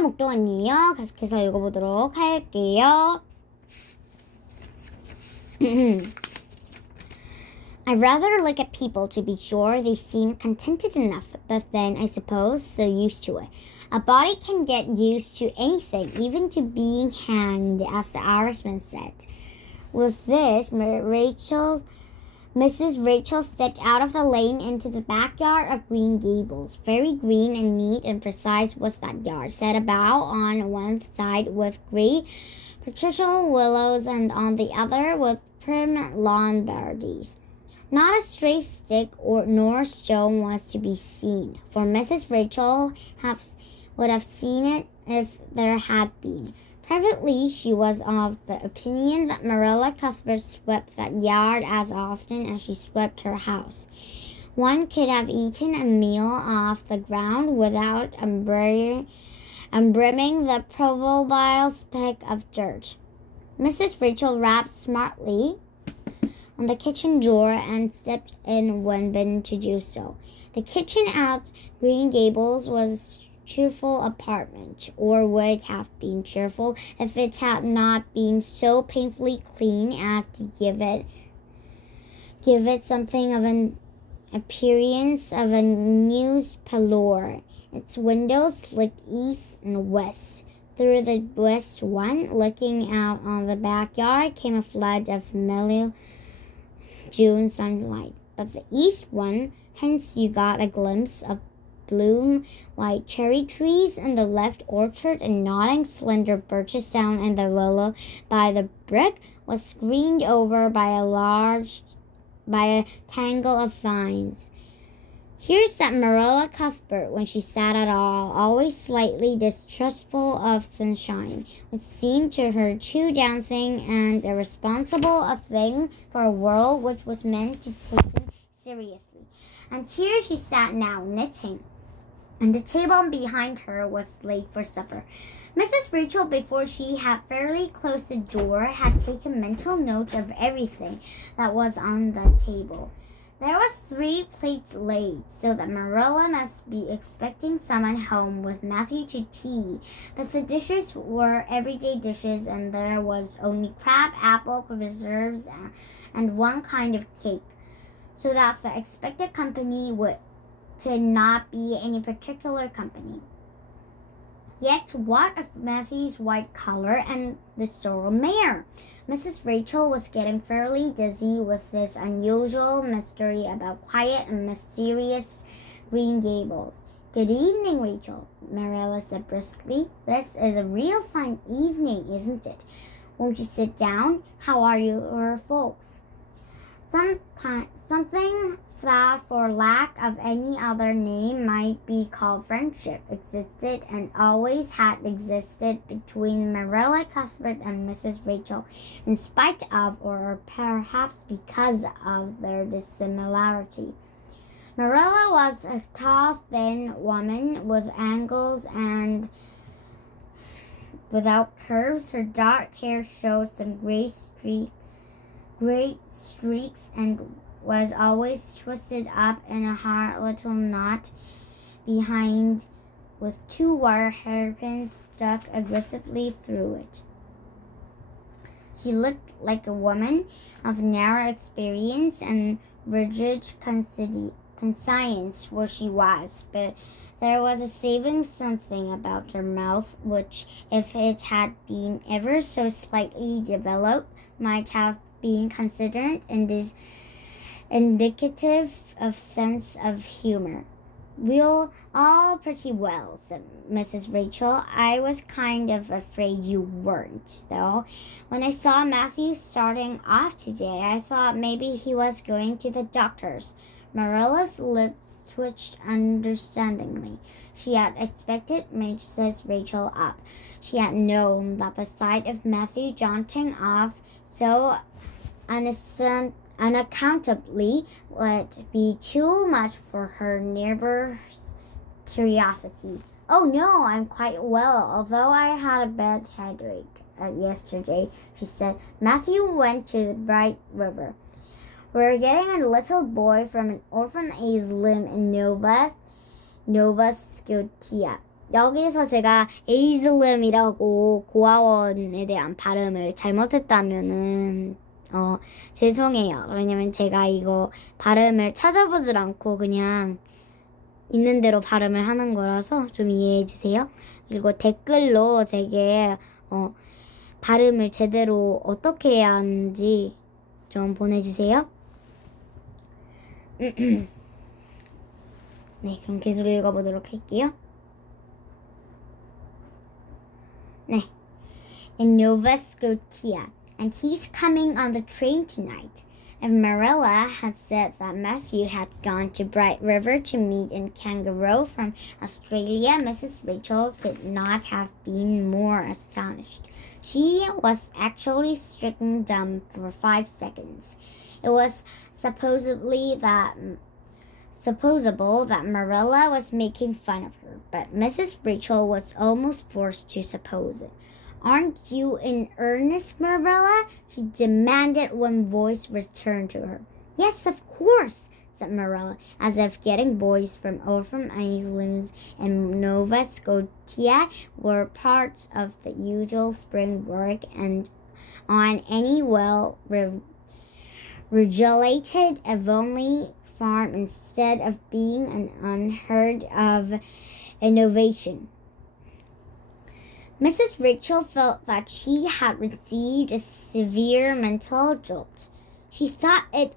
목동언니예요. 계속해서 읽어보도록 할게요. I'd rather look at people to be sure they seem contented enough, but then I suppose they're used to it. A body can get used to anything, even to being hanged, as the Irishman said. With this, Mrs. Rachel stepped out of the lane into the backyard of Green Gables. Very green and neat and precise was that yard, set about on one side with great patricial willows and on the other with prim Lombardies. Not a stray stick nor stone was to be seen, for Mrs. Rachel would have seen it if there had been. Privately, she was of the opinion that Marilla Cuthbert swept that yard as often as she swept her house. One could have eaten a meal off the ground without unbrimming the proverbial speck of dirt. Mrs. Rachel rapped smartly on the kitchen door and stepped in when bidden to do so. The kitchen at Green Gables was cheerful apartment, or would have been cheerful if it had not been so painfully clean as to give it something of an appearance of a news parlor. Its windows looked east and west. Through the west one, looking out on the backyard, came a flood of mellow June sunlight, but the east one, hence you got a glimpse of bloom white cherry trees in the left orchard and nodding slender birches down in the willow by the brook, was screened over by a tangle of vines. Here sat Marilla Cuthbert when she sat at all, always slightly distrustful of sunshine, which seemed to her too dancing and irresponsible a thing for a world which was meant to take them seriously. And here she sat now, knitting, and the table behind her was laid for supper. Mrs. Rachel, before she had fairly closed the door, had taken mental note of everything that was on the table. There was 3 plates laid, so that Marilla must be expecting someone home with Matthew to tea. But the dishes were everyday dishes, and there was only crab apple preserves and one kind of cake, so that the expected company could not be any particular company. Yet what of Matthew's white collar and the sorrel mare? Mrs. Rachel was getting fairly dizzy with this unusual mystery about quiet and mysterious Green Gables. Good evening, Rachel, Marilla said briskly. This is a real fine evening, isn't it? Won't you sit down? How are your folks? Something that, for lack of any other name, might be called friendship existed and always had existed between Marilla Cuthbert and Mrs. Rachel, in spite of, or perhaps because of, their dissimilarity. Marilla was a tall, thin woman with angles and without curves. Her dark hair showed some great streaks and was always twisted up in a hard little knot behind, with 2 wire hairpins stuck aggressively through it. She looked like a woman of narrow experience and rigid conscience, where she was, but there was a saving something about her mouth which, if it had been ever so slightly developed, might have been considered indicative of sense of humor. We're all pretty well, said Mrs. Rachel. I was kind of afraid you weren't, though. When I saw Matthew starting off today, I thought maybe he was going to the doctor's. Marilla's lips twitched understandingly. She had expected Mrs. Rachel up. She had known that the sight of Matthew jaunting off so unaccountably would be too much for her neighbor's curiosity. Oh, no, I'm quite well, although I had a bad headache yesterday, she said. Matthew went to the Bright River. We're getting a little boy from an orphan asylum in Nova Scotia. 여기서 제가 에이즐름이라고 고아원에 대한 발음을 잘못했다면은 죄송해요. 왜냐면 제가 이거 발음을 찾아보질 않고 그냥 있는 대로 발음을 하는 거라서 좀 이해해 주세요. 그리고 댓글로 제게 발음을 제대로 어떻게 해야 하는지 좀 보내주세요. 네, 그럼 계속 읽어보도록 할게요. 네. In Nova Scotia, and he's coming on the train tonight. If Marilla had said that Matthew had gone to Bright River to meet a kangaroo from Australia, Mrs. Rachel could not have been more astonished. She was actually stricken dumb for 5 seconds. It was supposable that Marilla was making fun of her, but Mrs. Rachel was almost forced to suppose it. Aren't you in earnest, Marilla? She demanded when voice returned to her. Yes, of course, said Marilla, as if getting boys from orphan islands in Nova Scotia were parts of the usual spring work and on any well-regulated Avonlea farm instead of being an unheard of innovation. Mrs. Rachel felt that she had received a severe mental jolt. She thought it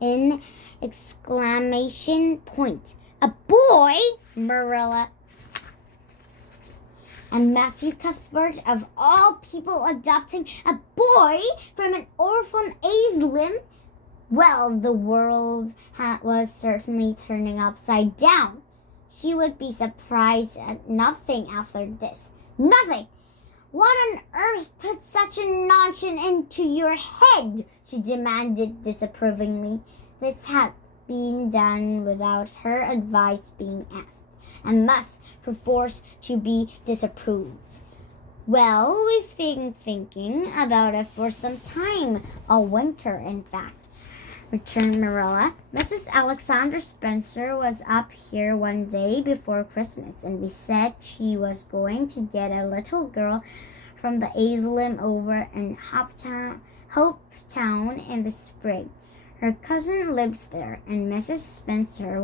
in exclamation point. A boy, Marilla and Matthew Cuthbert, of all people, adopting a boy from an orphan asylum? Well, the world was certainly turning upside down. She would be surprised at nothing after this. Nothing! What on earth put such a notion into your head? She demanded disapprovingly. This had been done without her advice being asked, and must perforce to be disapproved. Well, we've been thinking about it for some time, all winter, in fact, returned Marilla. Mrs. Alexander Spencer was up here one day before Christmas, and we said she was going to get a little girl from the asylum over in Hopetown in the spring. Her cousin lives there, and Mrs. Spencer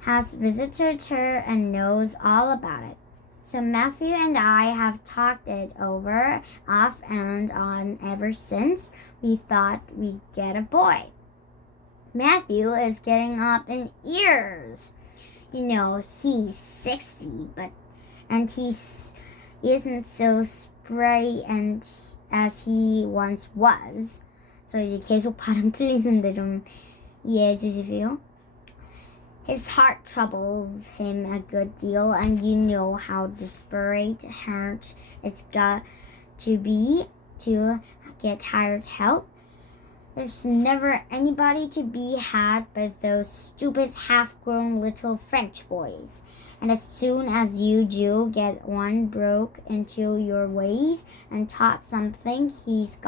has visited her and knows all about it. So Matthew and I have talked it over off and on ever since we thought we'd get a boy. Matthew is getting up in years. You know, he's 60, and he isn't so spry and as he once was. So 이제 계속 발음 틀리는데 좀 이해해 주십시오. His heart troubles him a good deal, and you know how desperate heart it's got to be to get hired help. There's never anybody to be had but those stupid half-grown little French boys. And as soon as you do get one broke into your ways and taught something, he's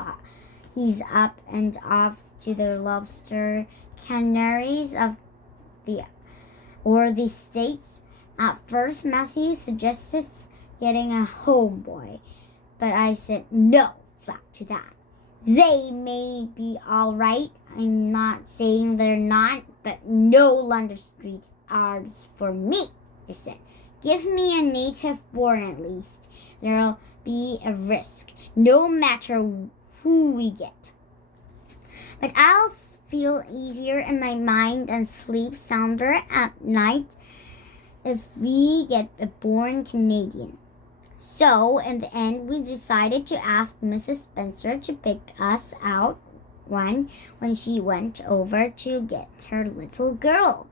up and off to the lobster canneries of the States. At first, Matthew suggested getting a homeboy, but I said no flat to that. They may be all right. I'm not saying they're not, but no London Street Arabs for me, I said. Give me a native born at least. There'll be a risk, no matter who we get. But I'll feel easier in my mind and sleep sounder at night if we get a born Canadian. So, in the end, we decided to ask Mrs. Spencer to pick us out when she went over to get her little girl.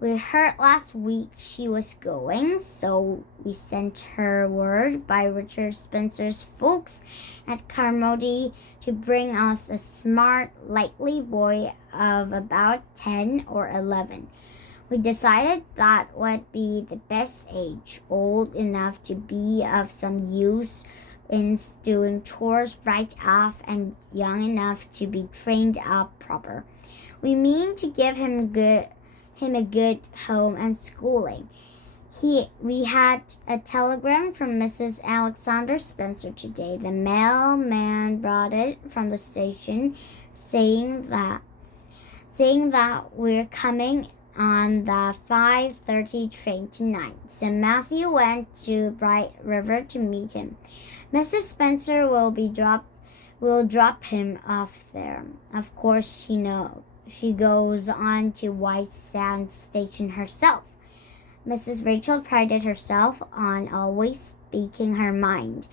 We heard last week she was going, so we sent her word by Richard Spencer's folks at Carmody to bring us a smart, likely boy of about 10 or 11. We decided that would be the best age, old enough to be of some use in doing chores right off and young enough to be trained up proper. We mean to give him a good home and schooling. We had a telegram from Mrs. Alexander Spencer today. The mailman brought it from the station saying that we're coming on the 5:30 train tonight. So Matthew went to Bright River to meet him. Mrs. Spencer will drop him off there. Of course, she goes on to White Sands Station herself. Mrs. Rachel prided herself on always speaking her mind.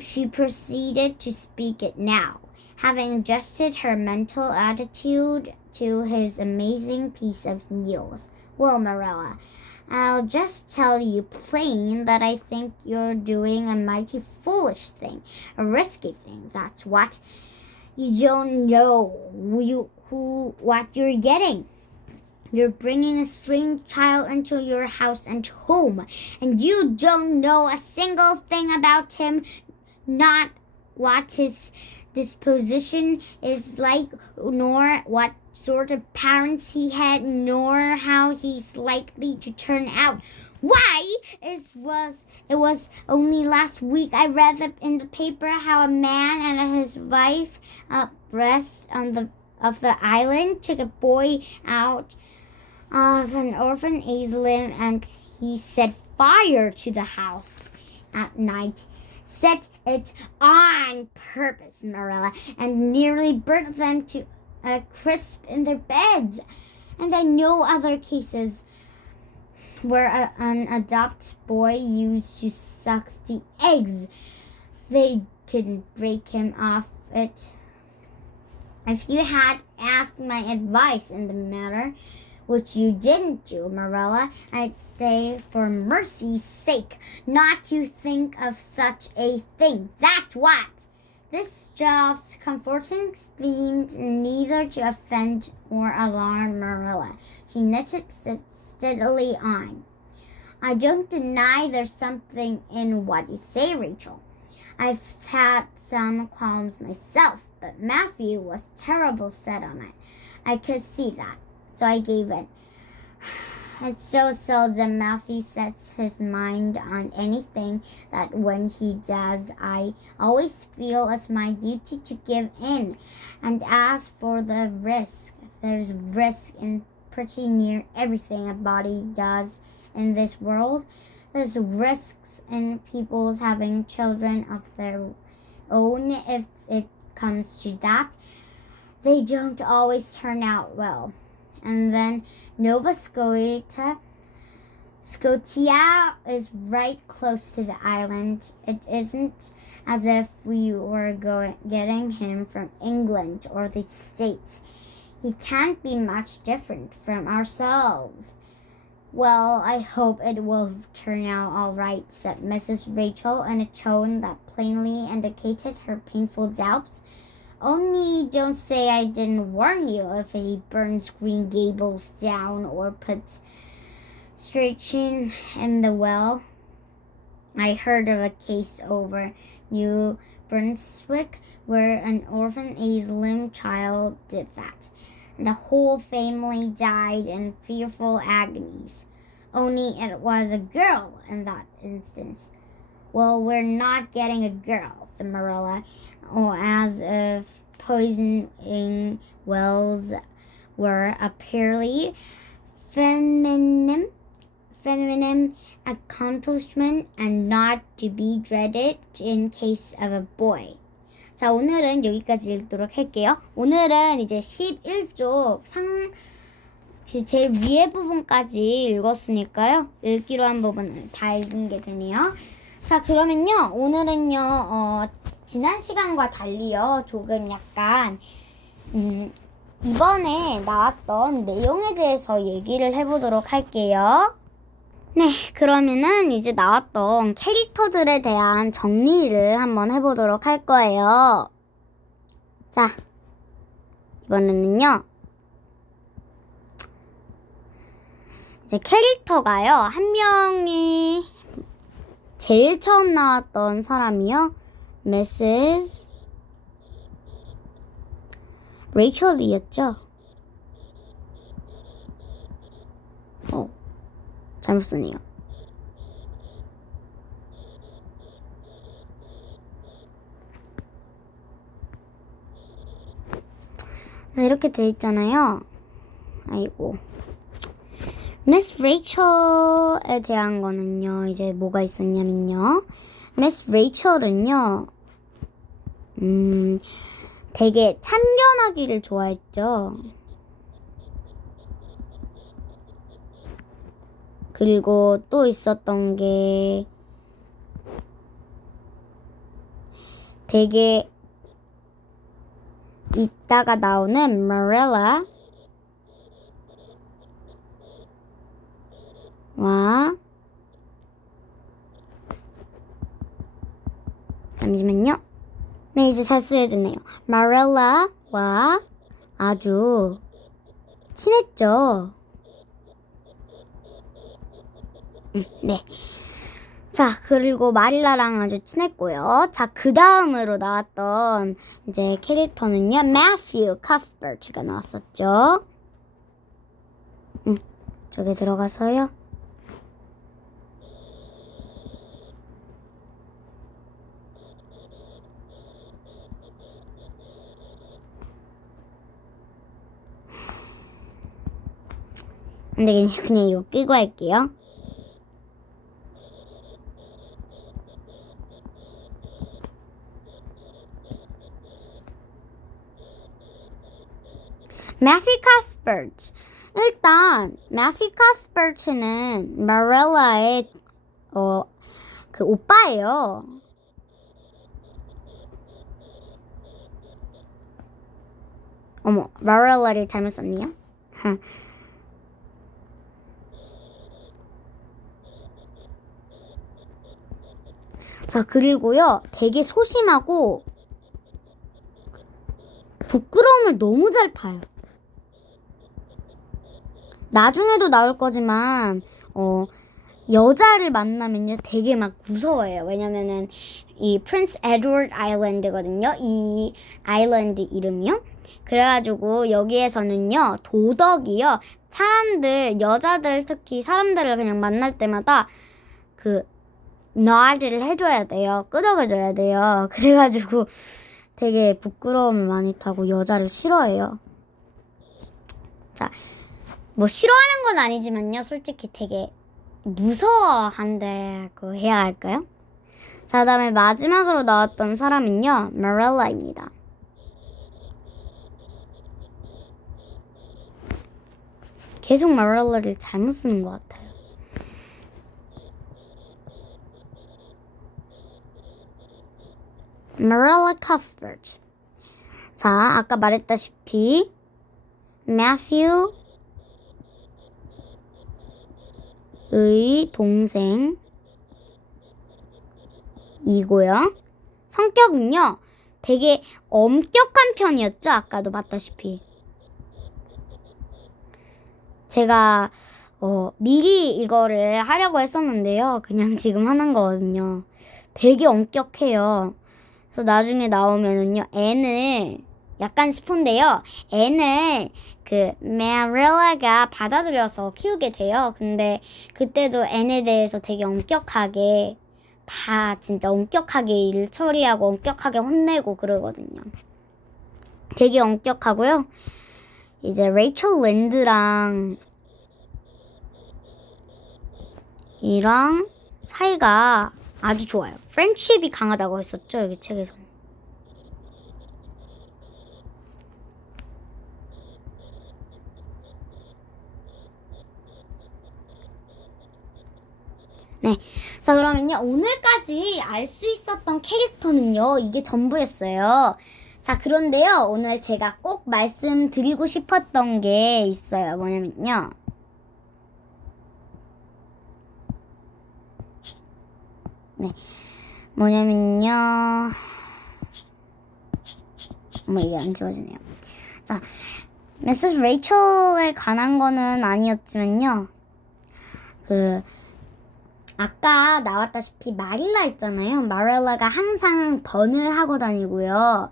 She proceeded to speak it now, having adjusted her mental attitude to his amazing piece of news. Well, Marilla, I'll just tell you plain that I think you're doing a mighty foolish thing, a risky thing, that's what. You don't know what you're getting. You're bringing a strange child into your house and home, and you don't know a single thing about him, not what his disposition is like, nor what sort of parents he had, nor how he's likely to turn out. Why? It was only last week I read in the paper how a man and his wife abreast of the island took a boy out of an orphan asylum, and he set fire to the house at night. Set it on purpose, Marilla, and nearly burnt them to a crisp in their beds. And I know other cases where an adopted boy used to suck the eggs. They couldn't break him off it. If you had asked my advice in the matter, which you didn't do, Marilla, I'd say for mercy's sake not to think of such a thing. That's what. This job's comforting seemed neither to offend or alarm Marilla. She knitted steadily on. I don't deny there's something in what you say, Rachel. I've had some qualms myself, but Matthew was terrible set on it. I could see that. So I gave in. It's so seldom Matthew sets his mind on anything that when he does, I always feel it's my duty to give in. And as for the risk, there's risk in pretty near everything a body does in this world. There's risks in people's having children of their own. If it comes to that, they don't always turn out well. And then Nova Scotia is right close to the island. It isn't as if we were getting him from England or the States. He can't be much different from ourselves. Well, I hope it will turn out all right, said Mrs. Rachel in a tone that plainly indicated her painful doubts. Only don't say I didn't warn you if he burns Green Gables down or puts Strachan in the well. I heard of a case over New Brunswick where an orphan asylum child did that, and the whole family died in fearful agonies. Only it was a girl in that instance. Well, we're not getting a girl, said Marilla, as if poisoning wells were a purely feminine accomplishment and not to be dreaded in case of a boy. 자, 오늘은 여기까지 읽도록 할게요. 오늘은 이제 11쪽 제일 위에 부분까지 읽었으니까요. 읽기로 한 부분을 다 읽은 게 되네요. 자, 그러면요. 오늘은요. 지난 시간과 달리요. 조금 약간 이번에 나왔던 내용에 대해서 얘기를 해보도록 할게요. 네, 그러면은 이제 나왔던 캐릭터들에 대한 정리를 한번 해보도록 할 거예요. 자, 이번에는요. 이제 캐릭터가요. 한 명이 제일 처음 나왔던 사람이요. Mrs. 레이첼이었죠. 잘못 쓰네요. 그래서 이렇게 되어 있잖아요. 아이고. Miss Rachel에 대한 거는요, 이제 뭐가 있었냐면요. Miss Rachel은요, 되게 참견하기를 좋아했죠. 그리고 또 있었던 게 되게 이따가 나오는 Marilla 와 잠시만요. 네, 이제 잘 쓰여졌네요. Marilla와 아주 친했죠. 네. 자, 그리고 마릴라랑 아주 친했고요. 자, 그 다음으로 나왔던 이제 캐릭터는요, Matthew Cuthbert가 나왔었죠. 저기 들어가서요. 근데 그냥 이거 끼고 할게요. Matthew Cuthbert. 일단 Matthew Cuthbert는 Marilla의 그 오빠예요. 어머, Marilla를 잘못 썼네요. 자, 그리고요, 되게 소심하고 부끄러움을 너무 잘 타요. 나중에도 나올 거지만 여자를 만나면요 되게 막 무서워해요. 왜냐면은 이 프린스 에드워드 아일랜드거든요. 이 아일랜드 이름이요. 그래가지고 여기에서는요 도덕이요, 사람들, 여자들 특히 사람들을 그냥 만날 때마다 그 nod를 해줘야 돼요. 끄덕여줘야 돼요. 그래가지고 되게 부끄러움을 많이 타고 여자를 싫어해요. 자, 뭐 싫어하는 건 아니지만요, 솔직히 되게 무서워한다고 해야 할까요? 자, 다음에 마지막으로 나왔던 사람은요, Marilla입니다. 계속 Marilla를 잘못 쓰는 것 같아요. Marilla Cuthbert. 자, 아까 말했다시피 Matthew의 동생이고요. 성격은요 되게 엄격한 편이었죠. 아까도 봤다시피. 제가 미리 이거를 하려고 했었는데요. 그냥 지금 하는 거거든요. 되게 엄격해요. 그래서 나중에 나오면은요, N을 약간 스폰데요. N을 그 Marilla가 받아들여서 키우게 돼요. 근데 그때도 N에 대해서 되게 엄격하게 다 진짜 엄격하게 일 처리하고 엄격하게 혼내고 그러거든요. 되게 엄격하고요. 이제 레이첼 랜드랑 이랑 사이가 아주 좋아요. 프렌드십이 강하다고 했었죠, 여기 책에서는. 네. 자, 그러면요, 오늘까지 알 수 있었던 캐릭터는요, 이게 전부였어요. 자, 그런데요, 오늘 제가 꼭 말씀드리고 싶었던 게 있어요. 뭐냐면요. 네. 뭐냐면요. 이게 안 지워지네요. 자, 미세스 레이첼에 관한 거는 아니었지만요. 아까 나왔다시피 마릴라 있잖아요. 마릴라가 항상 번을 하고 다니고요.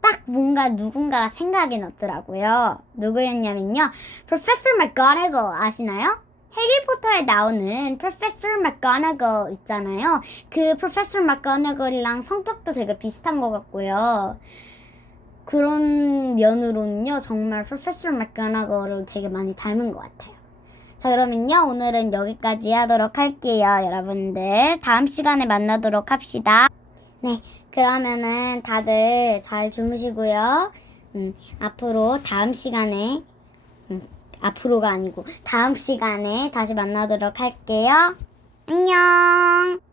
딱 뭔가 누군가가 생각이 났더라고요. 누구였냐면요, Professor McGonagall 아시나요? 해리포터에 나오는 Professor McGonagall 있잖아요. 그 Professor McGonagall이랑 성격도 되게 비슷한 것 같고요. 그런 면으로는요, 정말 프로페서 맥거나거를 되게 많이 닮은 것 같아요. 자, 그러면요, 오늘은 여기까지 하도록 할게요, 여러분들. 다음 시간에 만나도록 합시다. 네, 그러면은 다들 잘 주무시고요. 앞으로 다음 시간에, 앞으로가 아니고 다음 시간에 다시 만나도록 할게요. 안녕!